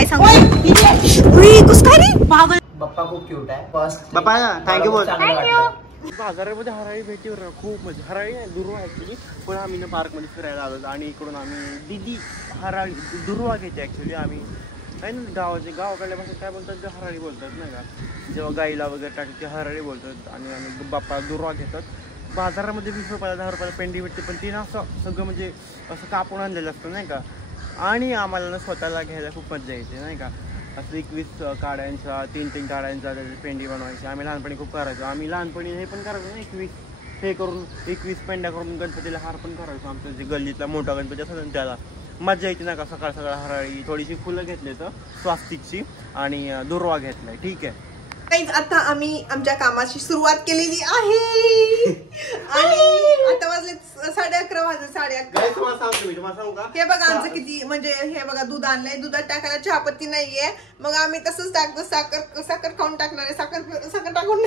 काय सांगू कुस काय रे पागल. बाप्पा खूप क्यूट आहे. फर्स्ट बाप्पा थँक्यू बोल. बाजारामध्ये हराळी भेटीवर खूप म्हणजे हराळी आहे दुर्वा ऍक्च्युली, पण आम्ही ना पार्कमध्ये फिरायला आलो आणि इकडून आम्ही दिदी हराळी दुर्वा घेते ऍक्च्युली. आम्ही आहे ना गावाकडल्या भाषेत काय बोलतात ते हराळी बोलतात नाही का, जेव्हा गाईला वगैरे टाकते हराळी बोलतात. आणि आम्ही बाप्पा दुर्वा घेतात. बाजारामध्ये 20 रुपयाला 10 रुपयाला पेंडी भेटते, पण ती ना असं सगळं म्हणजे असं कापून आणलेलं असतं नाही का. आणि आम्हाला ना स्वतःला घ्यायला खूप मजा येते नाही का. असं 21 काड्यांचा 3 काड्यांचा पेंडी बनवायची. आम्ही लहानपणी खूप करायचो. आम्ही लहानपणी हे पण करायचो ना 21 हे करून 21 पेंड्या करून गणपतीला हार पण करायचो. आमचं जे गल्लीतला मोठा गणपती असतो ना त्याला मजा येते ना का. सकाळ सकाळ हराळी थोडीशी फुलं घेतली तर स्वास्तिकची आणि दुर्वा घेतलाय. ठीक आहे आता आम्ही आमच्या कामाची सुरुवात केलेली आहे आणि आता वाजले 11:30 वाजले 11:30. तुम्हाला सांगू का हे बघा आमचं किती म्हणजे हे बघा दूध आणलंय. दुधात टाकायला चहापत्ती नाहीये, मग आम्ही तसंच टाकतो. साखर खाऊन टाकणार आहे. साखर टाकून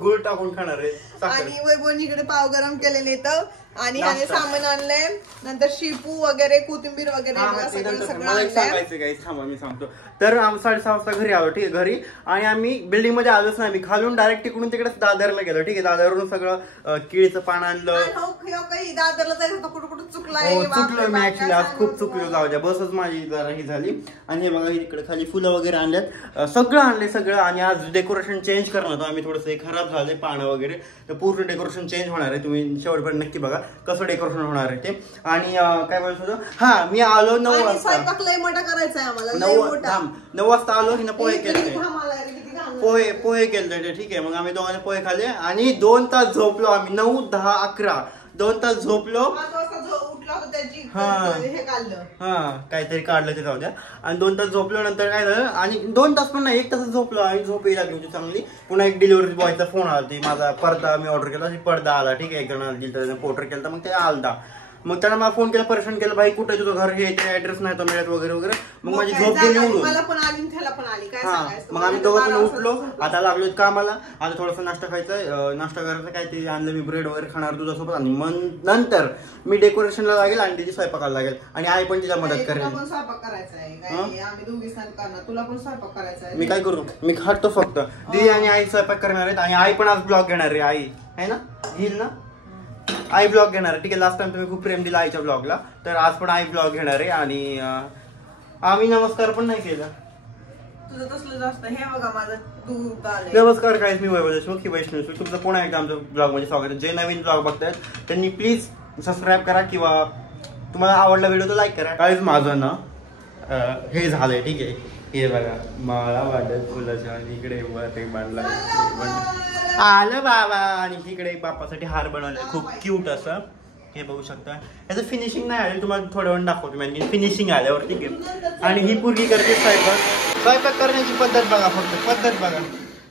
गुळ टाकून खाणार आहे. आणि वैभवनीकडे पाव गरम केलेले तर आणि ह्याने सामान आणलंय. नंतर शेपू वगैरे कोथिंबीर वगैरे सगळं आणलंय. थांबा मी सांगतो. तर आम्ही 6:30 वाजता घरी आलो. ठीक आहे घरी आणि आम्ही बिल्डिंग मध्ये आलोच नाही. आम्ही खालून डायरेक्ट तिकडून तिकडे दादरला गेलो. ठीक आहे दादरवरून सगळं केळीचं पान आणलं. दादरला जायचं कुठं कुठं चुकलाय. चुकलो मी ऍक्च्युली आज खूप चुकलो. जाऊ द्या बसच माझी जरा ही झाली. आणि हे बघा इकडे खाली फुलं वगैरे आणल्यात. सगळं आणले सगळं. आणि आज डेकोरेशन चेंज करणार होतं आम्ही. थोडंसं खराब झालंय पानं वगैरे, तर पूर्ण डेकोरेशन चेंज होणार आहे. तुम्ही शेवटपर्यंत नक्की बघा कसं डेकोरेशन होणार आहे ते. आणि काय बोलत होतं हा मी आलो 9 वाजता. 9 वाजता आलो. हिनं पोहे केले पोहे केले. ठीक आहे मग आम्ही दोघांनी पोहे खाल्ले आणि 2 तास झोपलो आम्ही. 9, 10, 11 2 तास झोपलो. काहीतरी काढलं ते जाऊ द्या. आणि 2 तास झोपलो. नंतर काय झालं आणि 2 तास पण नाही 1 तास झोपलो आणि झोप लागली होती चांगली. पुन्हा एक डिलिव्हरी बॉयचा फोन आला. ती माझा पडदा मी ऑर्डर केला. पडदा आला. ठीक आहे एक जण दिलं पोर्टर केला मग ते आलता. मग त्यानं मला फोन केला परेशान केलं भाई कुठे तुझं घर हे ऍड्रेस नाही तर मिळत वगैरे वगैरे. मग माझी झोप गेली उडून. मग आम्ही दोघं पण उठलो. आता लागलो कामाला. आता थोडासा नाश्ता खायचा नाश्ता करायचा काय ते आणलं मी ब्रेड वगैरे खाणार दुधासोबत. आणि मग नंतर मी डेकोरेशनला लागेल आणि तिची स्वयंपाकाला लागेल आणि आई पण तिला मदत करेल. मी काय करू मी खातो फक्त. दी आणि आई स्वयंपाक करणार आहेत आणि आई पण आज ब्लॉग घेणार आहे. आई आहे ना घेईल ना आई ब्लॉग घेणार. ठीक आहे लास्ट टाइम तुम्ही खूप प्रेम दिला आईच्या ब्लॉगला, तर आज पण आई ब्लॉग घेणार आहे. आणि आम्ही नमस्कार पण नाही केला. तुझं तसलं जास्त हे बघा माझं दूध आलंय. नमस्कार काय मी वैभव देशमुख ही वैष्णवी तुमचं पुन्हा एकदा आमच्या ब्लॉग मध्ये स्वागत आहे. जे नवीन ब्लॉग बघतायत त्यांनी प्लीज सबस्क्राईब करा किंवा तुम्हाला आवडला व्हिडिओ तर लाईक करा. काहीच माझं ना हे झालंय. ठीक आहे हे बघा माळा वाटत फुलाच्या आणि इकडे बांधला आलं बाबा. आणि इकडे बाप्पासाठी हार बनवलाय खूप क्यूट असं. हे बघू शकता. याचं फिनिशिंग नाही आलं तुम्हाला थोड्या वेळ दाखवतो मी फिनिशिंग आल्यावर. ठीक आहे आणि ही पूर्वी करते स्वयंपाक करण्याची पद्धत बघा. फक्त पद्धत बघा.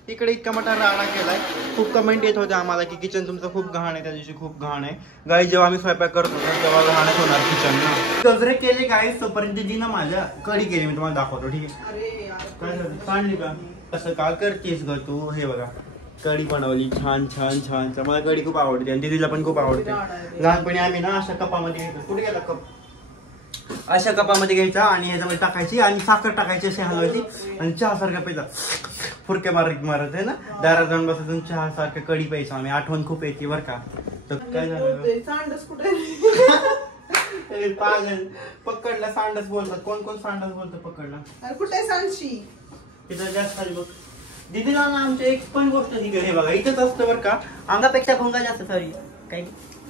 इकडे इतका मोठा राडा केलाय. खूप कमेंट येत होते आम्हाला की किचन तुमचं खूप घाण आहे. त्या दिवशी खूप घाण आहे गाई. जेव्हा आम्ही स्वयंपाक करतो ना तेव्हा घाणच होणार किचन ना. गजरे केले गाई तोपर्यंत जी ना माझ्या कढी केली मी तुम्हाला दाखवतो. ठीक आहे काय सांडली का कसं का करतेस ग तू. हे बघा कढी बनवली छान छान छान. मला कढी खूप आवडते आणि दीदीला पण खूप आवडते. लहानपणी आम्ही ना अशा कपामध्ये घ्यायचो. कुठे गेला कप. अशा कपामध्ये घ्यायचा आणि ह्याच्यामध्ये टाकायची आणि साखर टाकायची अशी हलवायची आणि चहा सारखा प्यायचा. फुरके मारत आहे ना दारात जाऊन बसायचं चहा सारखं कढी प्यायचं आम्ही. आठवण खूप येते बरं का. तर काय झालं पकडला सांडस बोलतात. कोण कोण सांडस बोलतं पकडला कुठे सांडशी तिथं जास्त खाली बघ. दीदीला ना आमच्या एक पण गोष्ट दिली हे बघा इथंच असतं बरं का. अंगापेक्षा भोंगा जास्त सॉरी काही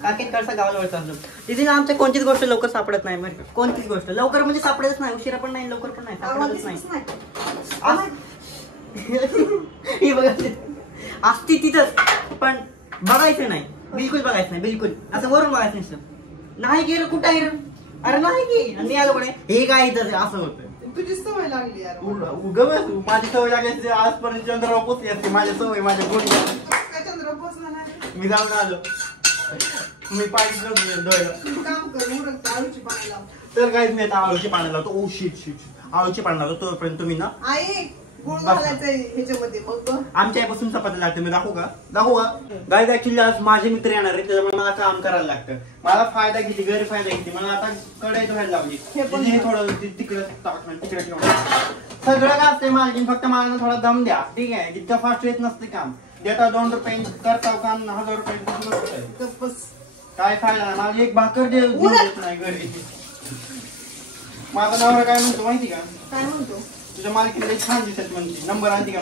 काकेत कडसा गावाला असतो. दीदीला आमच्या कोणतीच गोष्ट लवकर सापडत नाही बरं का. कोणतीच गोष्ट लवकर म्हणजे सापडतच नाही. उशिरा पण नाही लवकर पण नाही सापडतच नाही. ही बघा असती तिथंच पण बघायचं नाही बिलकुल बघायचं नाही बिलकुल. असं वरून बघायचं नसतं. नाही गेलं कुठं आहे अरे नाही गे मी आलो कोणी हे काय इथं असं होतं. तुझी सवय लागली यार. माझी सवय लागली आजपर्यंत चंद्रावर पोचली असते. माझी सवय माझ्या गोडी चंद्र पोचला नाही. मी जाऊन आलो मी पाणी धुवायला तर काहीच नाही. आता आळूची पाणी लावतो. ओ शिट शिट आळूची पाणी लावतो तोपर्यंत तुम्ही ना आई गुळ घालायचंय ह्याच्यामध्ये मग आमच्या आईपासून चपाती लागते. मी दाखवू का गाईज ऍक्च्युली आज माझे मित्र येणार आहे त्याच्यामुळे मला काम करायला लागतं. मला फायदा किती गैरफायदा किती. मला आता कढई धुवायला लावली हे थोडं तिकडे टाकणार तिकडे ठेवणार सगळं काय असतंय माझी. फक्त मला थोडा दम द्या ठीक आहे. जितकं फास्ट येत नसते काम देता 2 रुपये करता काम 1000 रुपये काय फायदा नाही. माझी एक भाकर देत नाही घरी. माझा नवरा काय म्हणतो माहिती का? काय म्हणतो? तुझ्या मालकीला छान दिसत म्हणते. नंबर आणते का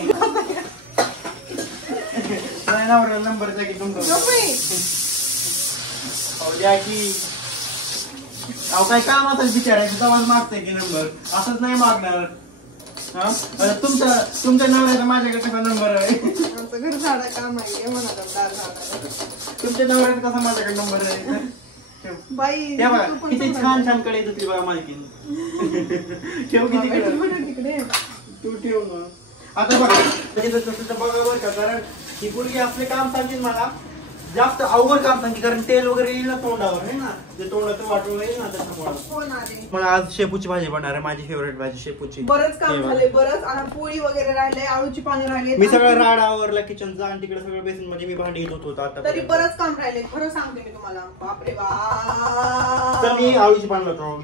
नवरा नंबर द्या की तुमचा द्या की अहो काय काम असेल विचारायचं तेव्हा मागतंय की नंबर. असंच नाही मागणार. तुमच्या नवऱ्याचा माझ्याकडे कसा नंबर आहे? आमचं घर झाडा काम आहे म्हणा. तुमच्या नवऱ्याचा कसा माझ्याकडे नंबर आहे? बाई बघा किती छान छान कडे धुतली बघा मालकीन. ठेव किती तिकडे तू ठेव ना. आता बघा बघा बरं का कारण ही मुलगी आपले काम सांगतील मला जास्त अवघड काम सांगते कारण तेल वगैरे येईल ना तोंडावर आहे ना ते तोंडाचं वाटून येईल ना त्याच्यामुळे. मला आज शेपूची भाजी बनणार आहे. माझी फेवरेट भाजी शेपूची. बरंच काम झालंय बरंच. आता पोळी वगैरे राहिले आळूची पाणी राहिले. मी सगळं राडा आवरला किचनचा आणि तिकडे सगळं बेसिन मध्ये मी भांडी घेत होतो आता तरी बरंच काम राहिले. खरं सांगते मी तुम्हाला. बापरे बाप. तर मी आळूची पाणी लावतो.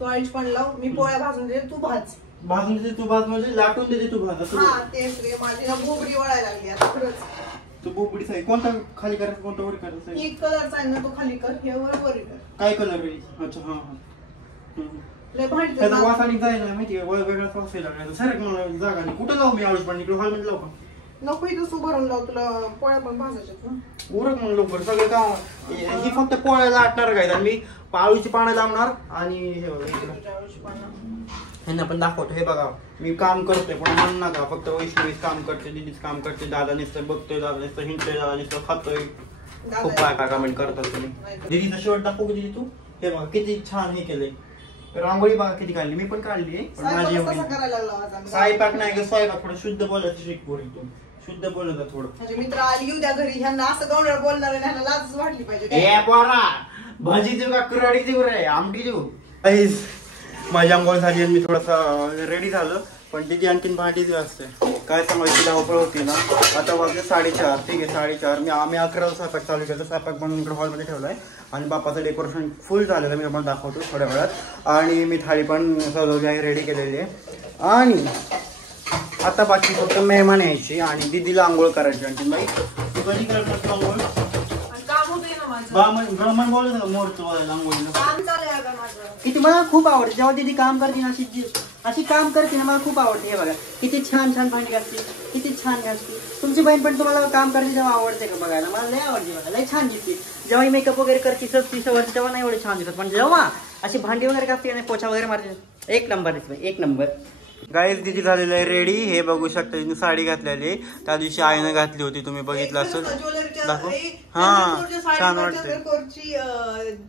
तू आळूची पाणी लाव मी पोळ्या भाजून देते तू भाज. भाजून देते तू भाज म्हणजे लाटून देते तू भाज. हा तेच रे माझी ना बोबडी वळायला लागली आता खरंच. तू बोबडी साई कोणता खाली करायचं कोणता वर करायचं? एक कलरचा आहे ना तो खाली कर हे वर कर. काय कलर आहे? अच्छा हा लय भांडी त्याचा वास आणि जायला माहिती आहे वेगळाच वास यायला सर मला जागा नाही. कुठं लावू मी आळूची पाणी? इकडे हॉलमध्ये लावू का? नको इथं तू भरून लाव. तुला पोळ्या पण भाजायच्यात ना. उरक म्हणून लवकर सगळं काम. ही फक्त पोळ्या लाटणार काय मी आळूची पानं लावणार आणि हे ह्यांना पण दाखवतो. हे बघा मी काम करतोय पण म्हण नका फक्त वैष्णवीच काम करते दीदीच काम करते दादा नुसतं बघतोय दादा नुसतं हिंडतोय दादा नुसतं खातोय. खूप काय कमेंट करतात तुम्ही. दीदीचा शर्ट दाखवू दीदी तू. हे बघा किती छान हे केलंय. रांगोळी बघा किती काढली. मी पण काढली पण माझी एवढी स्वयंपाक नाही का स्वयंपाक थोडं शुद्ध बोलायचं शिक पोरी तू. शुद्ध बोलत थोडं. म्हणजे मित्र आली येऊ द्या घरी ह्यांना असं गवळण बोलणार आहे ह्यांना लाजच वाटली पाहिजे. ए पोरा भाजी देऊ का कुराडी देऊ रे आमटी देऊ? माझी अंघोळ झाली आणि मी थोडासा रेडी झालं पण तिची आणखीन भांडी असते काय सांगायची धावपळ होती ना. आता वाजले 4:30 ठीक आहे 4:30. आम्ही 11 स्वयंपाक चालू केलं. स्वयंपाक बनवून इकडे हॉलमध्ये ठेवलाय आणि बापाचं डेकोरेशन फुल झालेलं मी तुम्हाला दाखवतो थोड्या वेळात. आणि मी थाळी पण सजवली आहे रेडी केलेली आहे आणि आता बाकी फक्त मेहमान यायची आणि दीदीला आंघोळ करायची. आणखी बाई तू कधी करतात आंघोळ? ब्राह्मण बोलत मोरचं आंघोळीला किती मला खूप आवडते जेव्हा दीदी काम करते ना अशी काम करते ना मला खूप आवडते. हे बघा किती छान छान भांडी घासते किती छान घासते. तुमची बहीण पण तुम्हाला काम करते तेव्हा आवडते का बघायला? मला लय आवडते बघा लय छान दिसते. जेव्हा मेकअप वगैरे करते सस्ती सवरते तेव्हा नाही एवढे छान दिसत पण जेव्हा अशी भांडी वगैरे घासते आणि पोछा वगैरे मारते एक नंबर दिसते एक नंबर. गाईज दिदी झालेलं आहे रेडी. हे बघू शकता तिने साडी घातलेली त्या दिवशी आईने घातली होती तुम्ही बघितलं असेल. दाखव. हा छान वाटते.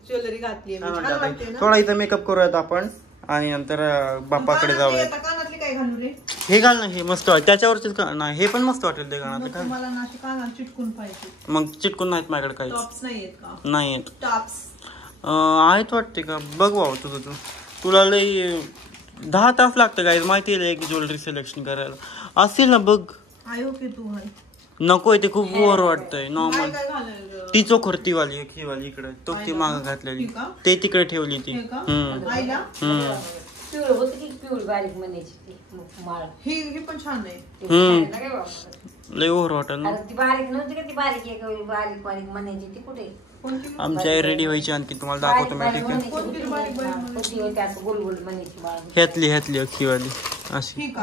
ज्वेलरी घातली थोडा इथं मेकअप करूयात आपण आणि नंतर बाप्पाकडे जाऊयात. काय घालू रे? हे घाल ना हे मस्त वाटत त्याच्यावरच नाही हे पण मस्त वाटेल ते गाणं. चिटकून पाहिजे मग चिटकून नाहीत माझ्याकडे काही नाही येत आहेत वाटते का बघ भाऊ तुझं तुला लई 10 तास लागतं काय माहिती आहे एक ज्वेलरी सिलेक्शन करायला असेल ना बघ. नकोय ते खूप ओव्हर वाटतंय नॉर्मल. ती चोखरती वाली ही वाली इकडे तो ती माग घातलेली ते तिकडे ठेवली ती. लय ओव्हर वाटेल ना. आमची आई रेडी व्हायची आणखी तुम्हाला दाखवतो मी. ठीक आहे ह्यातली अख्खी वाली अशी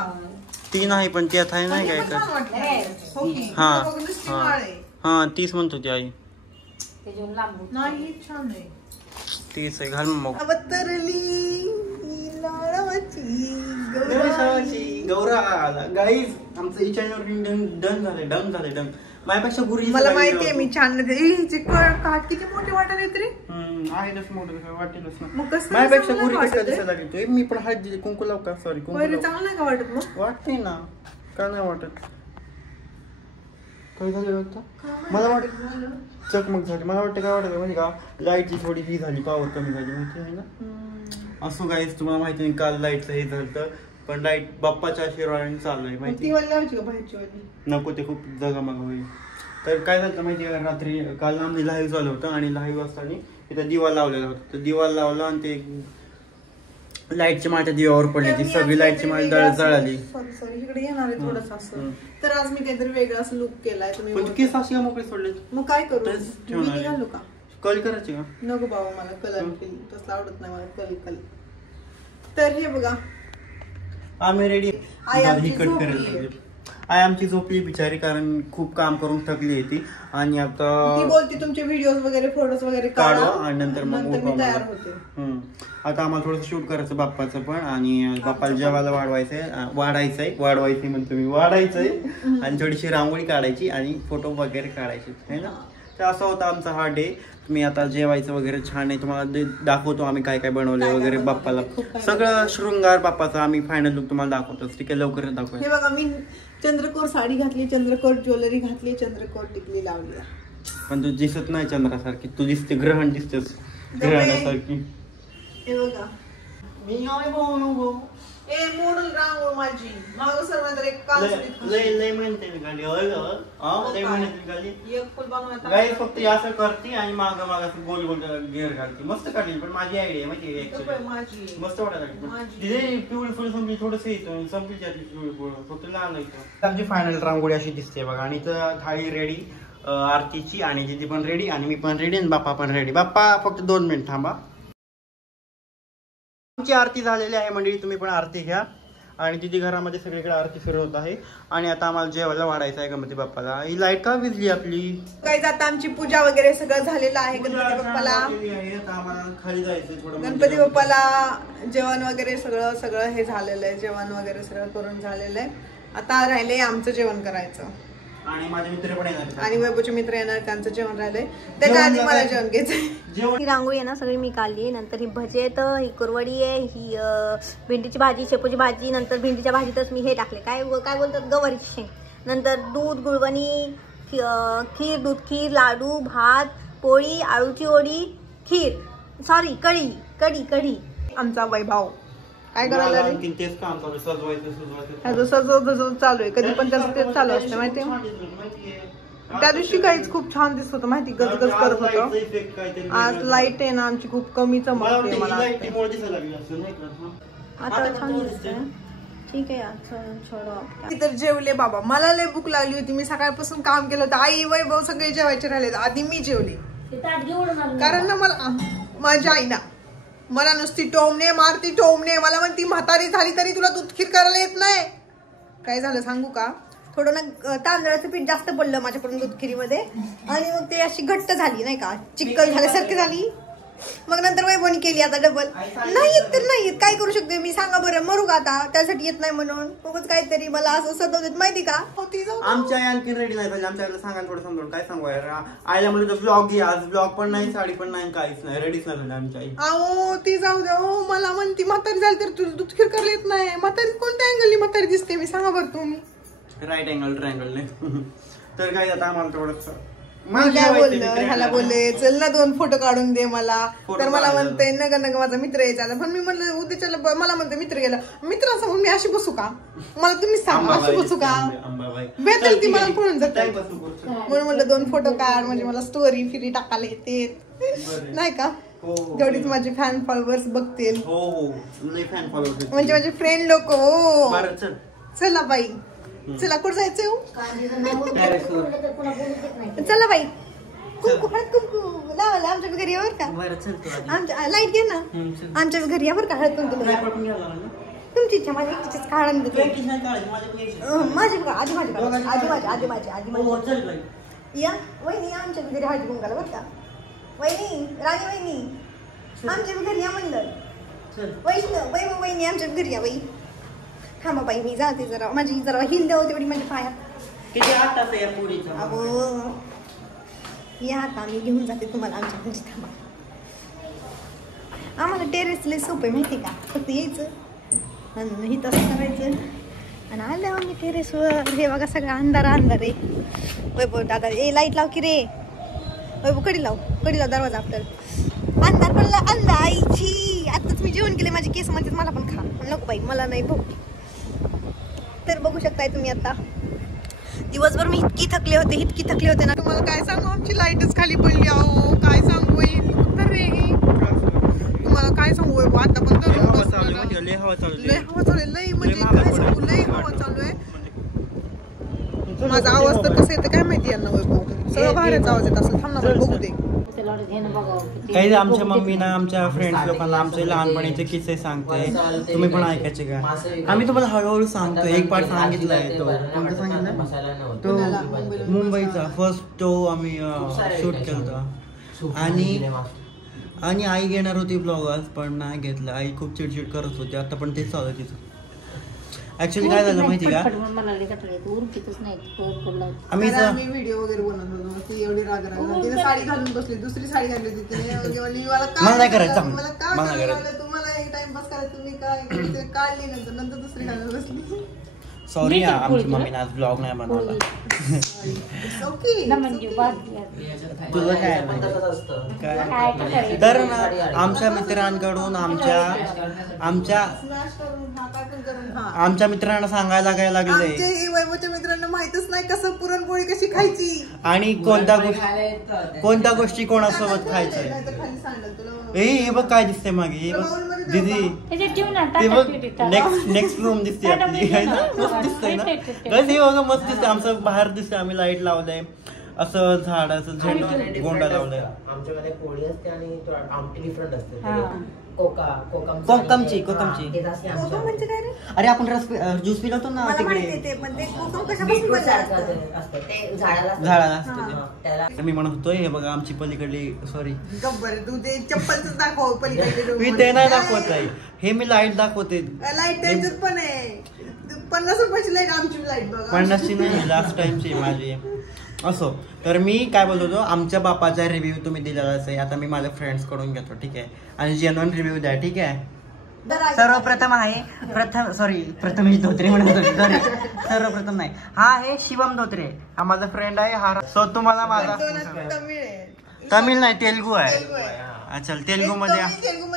ती नाही पण त्यात आहे नाही काय का. हा हा तीच म्हणत होती आई. तीच आहे घाल मग. गौरा गाईज आमचं चॅनल डन झाले. माझ्यापेक्षा गुरुजी मला माहितीये मी छान काठ किती मोठी वाटायला तरी आहेच मोठं वाटेलच ना. माझ्यापेक्षा गुरुजी कसं दिसायला लागली. मी पण हात दिले कुंकू लाव का सॉरी कुंकू चांगलं नाही का वाटत? मग वाटते ना का नाही वाटत. काय झालं वाटतं मला वाटत चकमक झाली. मला वाटतं काय वाटत म्हणजे का लाईटची थोडी ही झाली पावर कमी झाली माहिती आहे ना. असं गाईज तुम्हाला माहिती नाही काल लाईटचं हे झालं पण लाईट बाप्पाच्या आशीर्वादाने चालू आहे ती माहिती. वाली लावायची का बाहेरची वाली? नको ते खूप जगामग होईल. तर काय झालं माहिती आहे, रात्री काल आम्ही लाईव्ह झालं होतं आणि लाईव्ह असताना इथं दिवा लावलेला होता. तर दिवा लावला आणि ते लाईटची माळ त्या दिवावर पडली, ती सगळी लाईटची माळ जळाली. सॉरी इकडे येणार आहे थोडंसं असं. तर आज मी काहीतरी वेगळा असं लुक केलाय. तुम्ही पण तू केस अशी का मोकळे सोडले? मग काय करू, तेच मी घालू का? कल करायची का? नको बाबा, मला कलर तसलं आवडत नाही मला, कल. तर हे बघा आम्ही रेडी. आई आमची ही कट झोपली करायला आहे. आई आमची झोपली बिचारी, कारण खूप काम करून थकली आहे ती. आणि ती आता बोलते तुमचे व्हिडिओज वगैरे फोटोज वगैरे काढू आणि नंतर मग मी उठवा तयार मला. होते. आता आम्हाला थोडंसं शूट करायचं बाप्पाचं पण, आणि बाप्पाला जेवायला वाढवायचंय म्हणतो मी, वाढायचंय. आणि थोडीशी रांगोळी काढायची आणि फोटो वगैरे काढायचे है ना. तर असा होता आमचा हा डे. मी आता जेवायचं वगैरे छान आहे, तुम्हाला दाखवतो आम्ही काय काय बनवलंय वगैरे बाप्पाला. सगळं शृंगार बाप्पाचा आम्ही फायनल लुक तुम्हाला दाखवतो. ठीक आहे, लवकर दाखवूया. हे बघा मी चंद्रकोर साडी घातली, चंद्रकोर ज्वेलरी घातली, चंद्रकोर टिकली लावली. पण तू दिसत नाही चंद्रासारखी, तू दिसते ग्रहण दिसतेस ग्रहणासारखी. हे बघा ए मोडून रांगोळ माझी माग सर्वांतर एक काल लय म्हणते मी गाली, लय म्हणते गाली. एक फुल बनवायचा गाई फक्त असं करते आणि माग असं गोल गोल घेर घालते. मस्त काढली, पण माझी आयडिया माहिती आहे माझी मस्त वाटायला. तिथे पिवळी फुल संपली, थोडस येतो संपली पिवळी फुल, फक्त लहान येतो. आमची फायनल रांगोळी अशी दिसते बघा. आणि तर थाळी रेडी आरतीची, आणि दिदी पण रेडी आणि मी पण रेडी आणि बाप्पा पण रेडी. बाप्पा फक्त 2 मिनिट थांबा. आमची आरती झालेली आहे मंडळी, तुम्ही पण आरती घ्या. आणि दिदी घरामध्ये सगळीकडे आरती फिरवत आहे. आणि आता आम्हाला जेवायला वाढायचं आहे गणपती बाप्पाला. ही लाईट का विझली आपली? काही आता आमची पूजा वगैरे सगळं झालेलं आहे गणपती बाप्पाला. आम्हाला खाली जायचं थोडं. गणपती बाप्पाला जेवण वगैरे सगळं हे झालेलं आहे. जेवण वगैरे सगळं करून झालेलं आहे. आता राहिले आमचं जेवण करायचं. आणि माझे मित्र पण येणार आणि वैभवचे मित्र येणार, त्यांचं जेवण राहिलंय. त्याच्या आधी मला जेवण घ्यायचंय. ही रांगोळी आहे ना सगळी मी काढली. नंतर ही भजी आहेत, ही कुरवडी आहे, ही भेंडीची भाजी, शेपूची भाजी. नंतर भेंडीच्या भाजीतच मी हे टाकले, काय बोलतात, गवारीची शेंग. नंतर दूध, गुळवणी, खीर, दूध खीर, लाडू, भात, पोळी, आळूची ओढी, खीर, सॉरी कढी. आमचा वैभव काय करायला रे? तेच काम चालू, सजवायचं ह्याचं सजव चालू आहे. कधी पण त्याचं तेच चालू असतं माहितीये. त्या दिवशी काहीच खूप छान दिसत होतं माहिती, गजगज करत होतं. आज लाईट आहे ना आमची खूप कमी चमकते. मला आता छान दिसतंय. ठीक आहे तर जेवले बाबा. मला लय भूक लागली होती, मी सकाळपासून काम केलं होतं. आई वैभव सगळे जेवायचे राहिले, आधी मी जेवले. कारण ना मला माझी आई ना मला नुसती टोमणे मारती. मला म्हणती म्हातारी झाली तरी तुला दूध खीर करायला येत नाही. काय झालं सांगू का, थोडं ना तांदळाचं पीठ जास्त पडलं माझ्याकडून दूध खिरीमध्ये. आणि मग ते अशी घट्ट झाली नाही का, चिकन झाल्यासारखी झाली. मग नंतर वैभवनी केली आता डबल. नाही येत तर नाही येत, काय करू शकते मी सांगा बरं. मरू का आता त्यासाठी येत नाही म्हणून उगाच काहीतरी मला असं सतवत माहिती का. आमच्या आई आणखी रेडी नाही पाहिजे. आमच्या आईला सांगा थोडं समजून, काय सांगू आईला म्हणजे ब्लॉग घे. आज ब्लॉग पण नाही, साडी पण नाही, काहीच नाही, रेडीच नाही झाली आमच्या आई. अहो ती जाऊ द्या. मला म्हणती म्हातारी झाली तर तुला दूध खीर करायला येत नाही. म्हातारी कोणत्या अँगलनी म्हातारी दिसते मी सांगा बरं तुम्ही. राईट अँगल ट्रायंगल नाही. तर काय आता आम्हाला थोडंच ह्याला बोलले चल ना 2 फोटो काढून दे मला. तर मला म्हणते नग माझा मित्र यायचा. पण मी म्हणलं उद्याच्याला मला म्हणते मित्र गेला. मित्रांसमोर मी अशी बसू का, मला तुम्हीच सांगा अशी बसू का. भेटेल ती मला पळून जाते. म्हणून म्हणलं 2 फोटो काढ म्हणजे मला स्टोरी फिरी टाकायला येते नाही का. तेवढीच माझे फॅन फॉलोअर्स बघतील. म्हणजे माझे फ्रेंड लोक. चला बाई, चला कुठं जायचं. चला बाई, कुंकू हळद कुंकू लावायला आमच्या घरी यावर का. आमच्या लाईट घे ना, आमच्या घरी यावर का हळद कुंकू. तुमची इच्छा, माझी इच्छाच काढा. माझी या वहिनी आमच्या घरी हळद कुंकाला बरं का. वहिनी राणी वहिनी आमच्या घरी या म्हणलं. वहिनी आमच्या घरी या बाई. थांबा बाई मी जाते जरा, माझी जरा हिल द्यावं तेवढी माझ्या पायात. या आता मी घेऊन जाते तुम्हाला आमच्या घरी. थांबा, आम्हाला टेरेसला सोपं आहे माहिती का. फक्त यायचं आणि ही तसं करायचं आणि आलं आम्ही टेरेसवर. हे बघा सगळं अंधार आहे. वैभव दादा ए लाईट लाव की रे. वैभव कडी लाव दरवाजा आपल्याला. अंधार पडला अंधाईची. आताच मी जेवण केले, माझे केस म्हणतात मला पण खा. नको बाई मला नाही भूक. बघताय तुम्ही आता. दिवसभर मी इतकी थकले होते ना, तुम्हाला काय सांगू, आमची लाईटच खाली पडली. अहो काय सांगू रे, तुम्हाला काय सांगू. आता पण लय हवा चालू आहे, लय म्हणजे काय सांगू, लय हवा चालू आहे. माझा आवाज तर कसं येतं काय माहिती यांना. वैभव सगळं बाहेरचा आवाज येत असेल. थांब ना बघू दे. काही आमच्या मम्मीना आमच्या फ्रेंड्स लोकांना आमचे लहानपणीचे किस्से सांगते, तुम्ही पण ऐकायचे का? आम्ही तुम्हाला हळूहळू सांगतो. एक पार्ट सांगितलाय, तो कोणता सांगितलं, तो मुंबईचा फर्स्ट, तो आम्ही शूट केला. आणि आई घेणार होती ब्लॉगर्स, पण नाही घेतलं. आई खूप चिडचिड करत होती. आता पण तेच चालू तिचं. ऍक्च्युली काय झालं माहिती का, आम्ही व्हिडिओ वगैरे बनवत होतो. ती एवढी राग तिने साडी घालून बसली, दुसरी साडी घातली होती तिने. मला नाही करायचं, मला काय करायला, तुम्हाला एक टाइमपास करायचं, तुम्ही काय काढली नंतर दुसरी घालून बसली. सॉरी आमची मम्मीने आज ब्लॉग नाही बनवला. तुझं काय तर आमच्या मित्रांकडून आमच्या मित्रांना सांगायला काय लागले, वैभवच्या मित्रांना माहितच नाही कसं पुरणपोळी कशी खायची आणि कोणत्या गोष्टी कोणासोबत खायचंय. हे बघ काय दिसते मागे दीदी, ते बघ नेक्स्ट रूम दिसते आपली. मस्त दिसतंय ना, हे बघा मस्त दिसते. आमचं बाहेर दिसतंय, आम्ही लाईट लावलंय, असं झाड असं झेंडू गोंडा लावलाय. आमच्याकडे पोळी असते आणि आमटी डिफरंट असते. कोकमची अरे आपण ज्यूस पिलवतो ना तिकडे, झाडाला असतं. मी म्हणत होतो हे बघा आमची पलीकडली, सॉरी चप्पलच दाखव पलीकडे. मी ते नाही दाखवत आहे, हे मी लाईट दाखवते. लाईट त्यांच्यात पण आहे, 50 रुपयाची लाईट. आमची लाईट बघा 50ची नाही, लास्ट टाइमची माझी. असो, तर मी काय बोलतो होतो, आमच्या बापाचा रिव्ह्यू तुम्ही दिलेला आहे. आता मी माझ्या फ्रेंड्स कडून घेतो, ठीक आहे, आणि जेन्युइन रिव्ह्यू द्या, ठीक आहे. सर्वप्रथम प्रथमेश धोत्रे म्हणत होते, सर्वप्रथम नाही, हा आहे शिवम धोत्रे, हा माझा फ्रेंड आहे. हा सो तुम्हाला माझा तमिळ नाही, तेलुगू आहे. अच्छा, तेलुगू मध्ये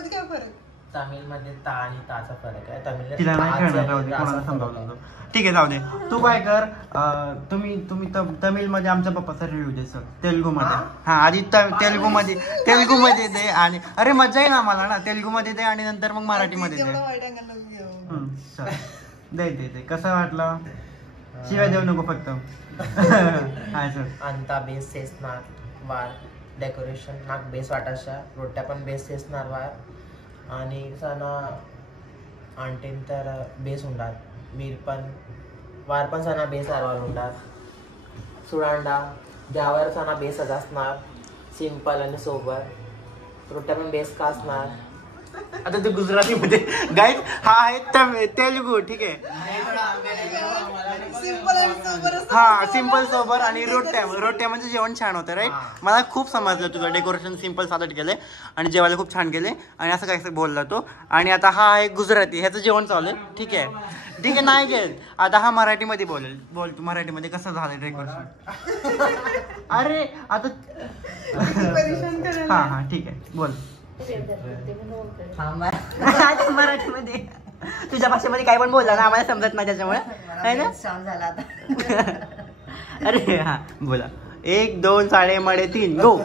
काय फरक? तमिळमध्ये ता आणि ताचा फरक आहे. तमिळ तिला नाही कळणार, कोणाला समजावलं. ठीक आहे, जाऊ दे. तू काय कर, तुम्ही तमिळ मध्ये आमच्या पप्पाचा रिव्ह्यू दे सर. तेलुगू मध्ये हा, आधी तेलुगू मध्ये दे. आणि अरे मजा आहे ना मला ना, तेलुगू मध्ये दे आणि नंतर मग मराठी मध्ये दे. दे कसं वाटलं? शिवाय देऊ नको फक्त. Hi sir. अंता बेस सेसनार वार डेकोरेशन नाक बेस वाटाशा रोट्या पण बेस सेसनार वार आणि सना आंटीन तर बेस उंडात मीर पण वार पण सना बेस आरवार उंडात सुडांडा द्यावर सना बेस असणार सिंपल आणि सोबर रोट्या पण बेस का असणार. आता ते गुजराती मध्ये गाईज हा आहे तेलुगू, ठीक आहे. हा, सिंपल सोबर आणि रोट्या म्हणजे जेवण छान होतं, राईट. मला खूप समजलं तुझं डेकोरेशन सिंपल साधं केलंय आणि जेवायला खूप छान केले आणि असं काय बोलला तो. आणि आता हा आहे गुजराती, ह्याचं जेवण चालू आहे, ठीक आहे नाही घेत. आता हा मराठीमध्ये बोल तू मराठीमध्ये कसं झालं डेकोरेशन. अरे आता हा ठीक आहे बोल मराठीमध्ये. तुझ्या भाषेमध्ये काय पण बोलला ना, आम्हाला समजत नाही त्याच्यामुळे, आहे ना. अरे हा बोला. 1 2 साडे मडे 3 गो.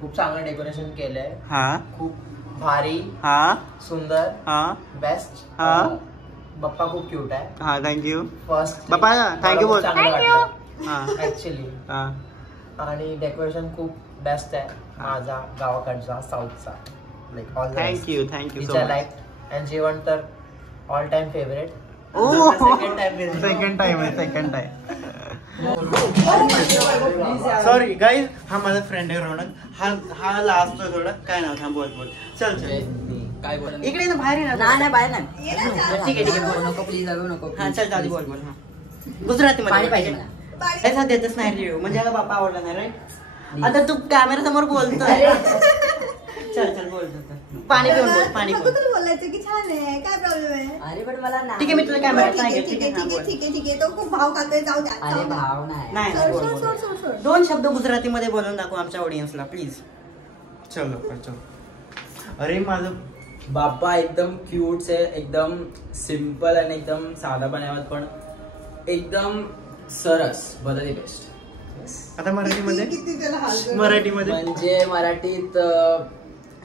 खूप चांगलं डेकोरेशन केलंय. हा, खूप भारी. हा, सुंदर. हा, बेस्ट. हा, बाप्पा खूप क्यूट आहे. हा, थँक्यू. फर्स्ट बाप्पा थँक्यू बोल. ऍक्च्युली आणि डेकोरेशन खूप बेस्ट आहे माझा गावाकडचा साऊथचा. Like all thank you so much. Like आणि जेवण तर all time favourite. Second time sorry guys, हा माझा फ्रेंड आहे रौनक. हा लास्ट थोडं काय नाव थांब बोल चल काय बोल इकडे ना बाहेर नाही बाहेर नाही. ठीक आहे बोल नको प्लीज नको. हा चल दादी बोल. गुजराती मध्ये पाहिजे मला देतच नाही रिव्ह्यू म्हणजे याला बापा आवडला नाही, राईट. आता तू कॅमेरा समोर बोलतोय. चल बोल. पाणी पिऊन बोल. पाणी पिऊन बोलायचं की छान आहे, काय प्रॉब्लेम आहे. अरे पण मला ठीक आहे, मी तुला कॅमेरा ठीक आहे. तो खूप भाव खातोय, जाऊ द्या. अरे भाव नाही. 2 शब्द गुजराती मध्ये बोलून दाखव आमच्या ऑडियन्सला प्लीज. चलो. अरे माझं बाप्पा एकदम क्यूट आहे, एकदम सिंपल आणि एकदम साधा बनावत, पण एकदम सरस, बदली बेस्ट. आता मराठीमध्ये किती त्याला हाल मराठीमध्ये म्हणजे मराठीत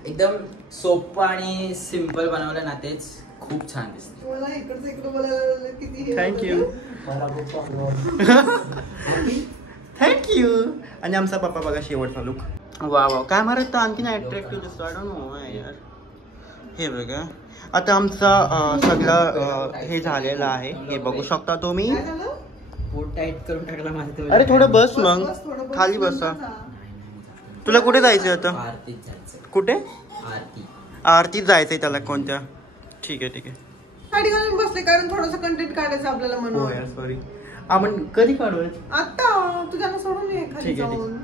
एकदम सोपं आणि सिंपल बनवलं ना, तेच खूप छान दिसते. मला इकडे बोलायला किती थँक्यू थँक्यू. आणि आमचा पप्पा बघा शेवटचा लुक. वा वा, काय मारत आणखीन अट्रॅक्टिव्ह दिसतो. आय डोंट नो यार. हे बघा आता आमचा सगळं हे झालेलं आहे, हे बघू शकता तुम्ही. पोट टाईट करून टाकला माझं. अरे थोडं बस मग, खाली बसा. तुला कुठे जायचंय आता? आरतीत जायचं. कुठे? आरती. आरतीत जायचंय त्याला. कोणत्या? ठीक आहे ठीक आहे. साडी घालून बसले कारण थोडंसं कंटेंट काढायचं आपल्याला हो म्हणून. यार सॉरी. आपण कधी काढू? आता तुझ्याला सोडून ये खाली ठीक आहे, जाऊन.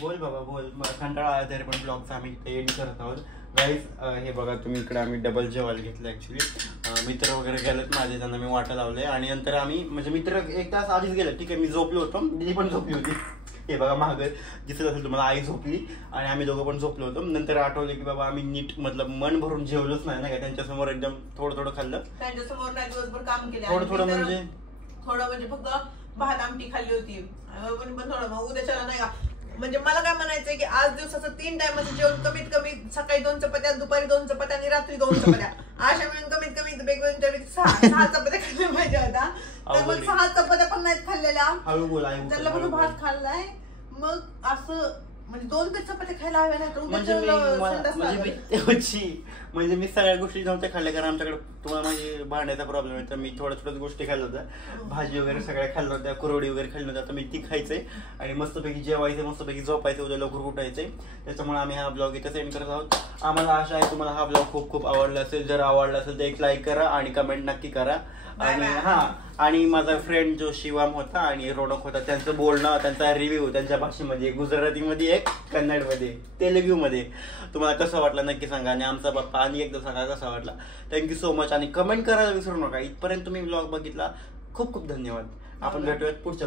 बोल बाबा बोल. कंटाळा आला तरी पण ब्लॉगचा आम्ही एंड करत आहोत. गाईज हे बघा तुम्ही, इकडे आम्ही डबल जेवायला घेतलं ॲक्च्युली. मित्र वगैरे गेलेत माझे, त्यांना मी वाटा लावले आणि नंतर आम्ही म्हणजे मित्र 1 तास आधीच गेले. ठीक आहे, मी झोपलो होतो, दिदी पण झोपली होती. हे बघा मागं दिसत असेल तुम्हाला, आई झोपली आणि आम्ही दोघं पण झोपलो होतो. नंतर आठवलं की बाबा आम्ही नीट मतलब मन भरून जेवलोच नाही ना का, त्यांच्यासमोर एकदम थोडं थोडं खाल्लं. त्यांच्यासमोर नाही दिवसभर काम केले. थोडं थोडं म्हणजे फक्त भात आमटी खाल्ली होती पण थोडं. मग उद्याच्याला नाही का, म्हणजे मला काय म्हणायचंय की आज दिवसाचं 3 टाइमचं जेवण कमीत कमी सकाळी 2 चपात्या, दुपारी 2 चपात्या आणि रात्री 2 चपात्या अशा मिळून कमीत कमी वेगवेगळ्या 6 चपात्या खाल्ल्या पाहिजे होता. तर मग 6 चपात्या पण नाहीत खाल्लेल्या. हळू बोल आई. त्याला पण भात खाल्लाय. मग असं म्हणजे 2 ते चपात्या खायला हव्या नाही तर म्हणजे मी सगळ्या गोष्टी नव्हत्या खाल्ल्या कारण आमच्याकडे तुम्हाला माझी भांड्याचा प्रॉब्लेम आहे. तर मी थोड्या गोष्टी खाल्ल्या होत्या, भाजी वगैरे सगळ्या खाल्ल्या होत्या, कुरवडी वगैरे खाल्ली होत्या. तर मी ती खायचंय आणि मस्तपैकी जेवायचं, मस्तपैकी झोपायचं, उद्या लवकर उठायचंय. त्याच्यामुळे आम्ही हा ब्लॉग इथं सेंड करत आहोत. आम्हाला आशा आहे तुम्हाला हा ब्लॉग खूप खूप आवडला असेल. जर आवडला असेल तर एक लाईक करा आणि कमेंट नक्की करा. आणि आणि माझा फ्रेंड जो शिवम होता आणि रोनक होता, त्यांचं बोलणं, त्यांचा रिव्ह्यू त्यांच्या भाषेमध्ये, गुजरातीमध्ये, एक कन्नडमध्ये, तेलुगूमध्ये तुम्हाला कसं वाटलं नक्की सांगा. आणि आमचा बाप्पा आणि एकदा सांगा कसा वाटला. Thank you so much. आणि कमेंट करायला विसरू नका. इथपर्यंत तुम्ही ब्लॉग बघितला, खूप खूप धन्यवाद. आपण भेटूयात पुढच्या